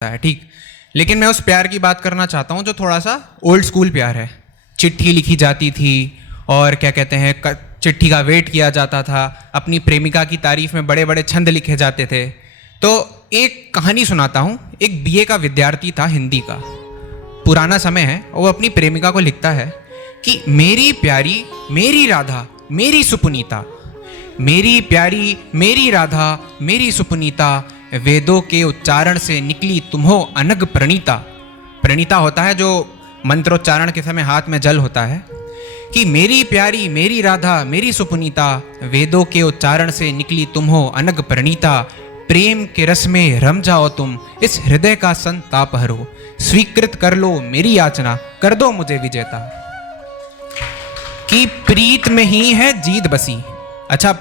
है, ठीक। लेकिन मैं उस प्यार की बात करना चाहता हूँ जो थोड़ा सा ओल्ड स्कूल प्यार है। चिट्ठी लिखी जाती थी और क्या कहते हैं, चिट्ठी का वेट किया जाता था। अपनी प्रेमिका की तारीफ में बड़े बड़े छंद लिखे जाते थे। तो एक कहानी सुनाता हूँ। एक बीए का विद्यार्थी था, हिंदी का, पुराना समय है। वो अपनी प्रेमिका को लिखता है कि मेरी प्यारी मेरी राधा मेरी सुपुनीता, मेरी प्यारी मेरी राधा मेरी सुपुनीता, वेदों के उच्चारण से निकली तुम्हो अनग प्रणीता। प्रणीता होता है जो मंत्रोच्चारण के समय हाथ में जल होता है। कि मेरी प्यारी मेरी राधा मेरी सुपुनीता, वेदों के उच्चारण से निकली तुम्हो अनग प्रणीता, प्रेम के रस में रम जाओ तुम, इस हृदय का संताप हरो, स्वीकृत कर लो मेरी याचना, कर दो मुझे विजेता। कि प्रीत में ही है जीत बसी। अच्छा,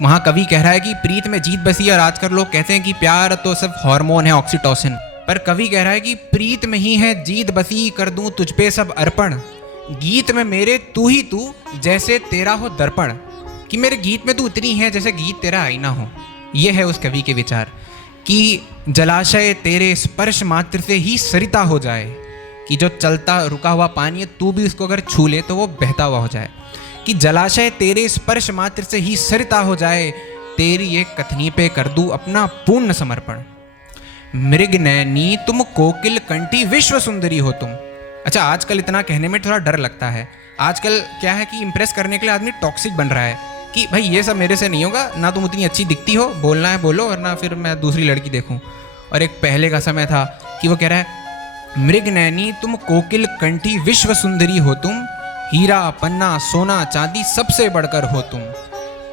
वहाँ कवि कह रहा है कि प्रीत में जीत बसी, और आजकल लोग कहते हैं कि प्यार तो सिर्फ हार्मोन है, ऑक्सीटोसिन। पर कवि कह रहा है कि प्रीत में ही है जीत बसी, कर दूं तुझ पे सब अर्पण, गीत में मेरे तू ही तू, जैसे तेरा हो दर्पण। कि मेरे गीत में तू इतनी है जैसे गीत तेरा आईना हो। ये है उस कवि के विचार। कि जलाशय तेरे स्पर्श मात्र से ही सरिता हो जाए। कि जो चलता रुका हुआ पानी है, तू भी उसको अगर छू ले तो वो बहता हुआ हो जाए। कि जलाशय तेरे स्पर्श मात्र से ही सरिता हो जाए, तेरी एक कथनी पे कर दूं अपना पूर्ण समर्पण। मृग नैनी तुम कोकिल कंठी विश्व सुंदरी हो तुम। अच्छा, आजकल इतना कहने में थोड़ा डर लगता है। आजकल क्या है कि इम्प्रेस करने के लिए आदमी टॉक्सिक बन रहा है कि भाई ये सब मेरे से नहीं होगा, ना तुम उतनी अच्छी दिखती हो, बोलना है बोलो, और ना फिर मैं दूसरी लड़की देखूं। और एक पहले का समय था कि वो कह रहा है मृग नैनी तुम कोकिल कंठी विश्व सुंदरी हो तुम, हीरा पन्ना सोना चांदी सबसे बढ़कर हो तुम,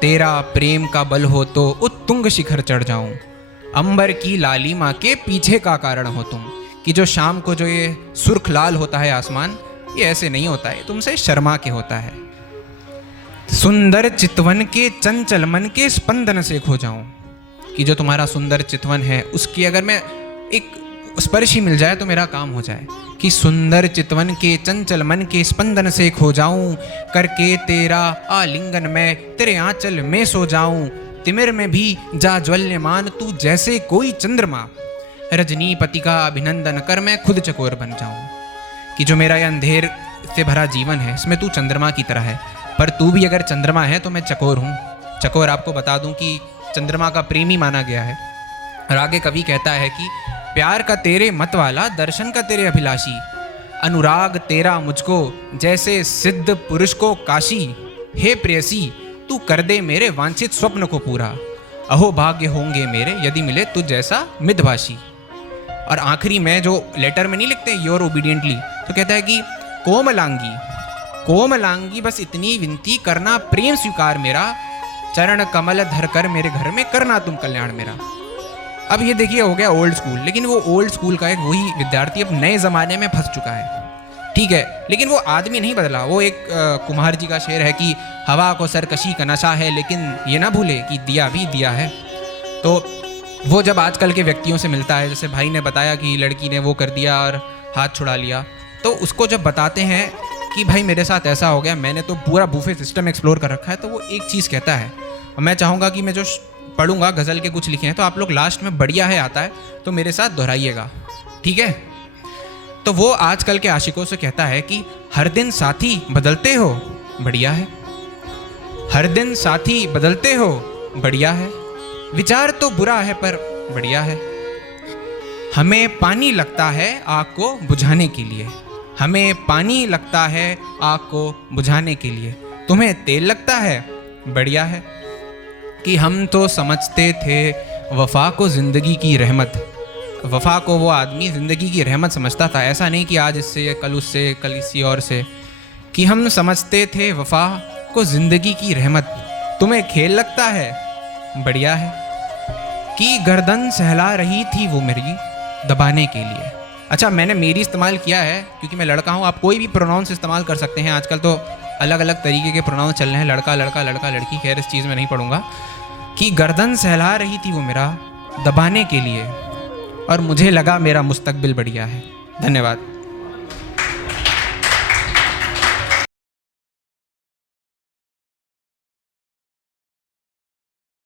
तेरा प्रेम का बल हो तो उत्तुंग शिखर चढ़ जाऊं, अंबर की लालिमा के पीछे का कारण हो तुम। कि जो शाम को जो ये सुर्ख लाल होता है आसमान, ये ऐसे नहीं होता है, तुमसे शर्मा के होता है। सुंदर चितवन के चंचल मन के स्पंदन से खो जाऊं। कि जो तुम्हारा सुंदर चितवन है उसकी अगर मैं एक स्पर्श ही मिल जाए तो मेरा काम हो जाए। कि सुंदर चितवन के चंचल मन के स्पंदन से खो जाऊं, करके तेरा आलिंगन में तेरे आंचल में सो जाऊं, तिमिर में भी जा ज्वल्यमान तू जैसे कोई चंद्रमा, रजनीपति का अभिनंदन कर मैं खुद चकोर बन जाऊं। कि जो मेरा ये अंधेर से भरा जीवन है, इसमें तू चंद्रमा की तरह है, पर तू भी अगर चंद्रमा है तो मैं चकोर हूँ। चकोर आपको बता दूं कि चंद्रमा का प्रेमी माना गया है। और आगे कवि कहता है कि प्यार का तेरे मत वाला, दर्शन का तेरे अभिलाषी, अनुराग तेरा मुझको जैसे सिद्ध पुरुष को काशी, हे प्रेयसी तू कर दे मेरे वांछित स्वप्न को पूरा, अहो भाग्य होंगे मेरे यदि मिले तुझ जैसा मितभाषी। और आखिरी में जो लेटर में नहीं लिखते योर ओबीडियंटली, तो कहता है कि कोमलांगी कोमलांगी बस इतनी विनती करना प्रेम स्वीकार मेरा, चरण कमल धर कर मेरे घर में करना तुम कल्याण मेरा। अब ये देखिए हो गया ओल्ड स्कूल, लेकिन वो ओल्ड स्कूल का एक वही विद्यार्थी अब नए ज़माने में फंस चुका है, ठीक है। लेकिन वो आदमी नहीं बदला। वो एक कुम्हार जी का शेर है कि हवा को सरकशी का नशा है, लेकिन ये ना भूले कि दिया भी दिया है। तो वो जब आजकल के व्यक्तियों से मिलता है, जैसे भाई ने बताया कि लड़की ने वो कर दिया और हाथ छुड़ा लिया, तो उसको जब बताते हैं कि भाई मेरे साथ ऐसा हो गया, मैंने तो पूरा बूफे सिस्टम एक्सप्लोर कर रखा है, तो वो एक चीज़ कहता है। और मैं चाहूँगा कि मैं जो पढ़ूंगा गज़ल के कुछ लिखे हैं, तो आप लोग लास्ट में बढ़िया है आता है तो मेरे साथ दोहराइएगा, ठीक है। तो वो आजकल के आशिकों से कहता है कि हर दिन साथी बदलते हो बढ़िया है, हर दिन साथी बदलते हो बढ़िया है, विचार तो बुरा है पर बढ़िया है, हमें पानी लगता है आग को बुझाने के लिए, हमें पानी लगता है आग को बुझाने के लिए, तुम्हें तेल लगता है बढ़िया है। कि हम तो समझते थे वफ़ा को ज़िंदगी की रहमत, वफ़ा को वो आदमी ज़िंदगी की रहमत समझता था, ऐसा नहीं कि आज इससे कल उससे कल किसी और से। कि हम समझते थे वफ़ा को ज़िंदगी की रहमत, तुम्हें खेल लगता है बढ़िया है। कि गर्दन सहला रही थी वो मेरी दबाने के लिए। अच्छा, मैंने मेरी इस्तेमाल किया है क्योंकि मैं लड़का हूँ। आप कोई भी प्रोनाउंस इस्तेमाल कर सकते हैं। आजकल तो अलग अलग तरीके के प्रोनाउंस चल रहे हैं, लड़का लड़का लड़का लड़की, खैर इस चीज़ में नहीं पढ़ूंगा। कि गर्दन सहला रही थी वो मेरा दबाने के लिए, और मुझे लगा मेरा मुस्तकबिल बढ़िया है। धन्यवाद।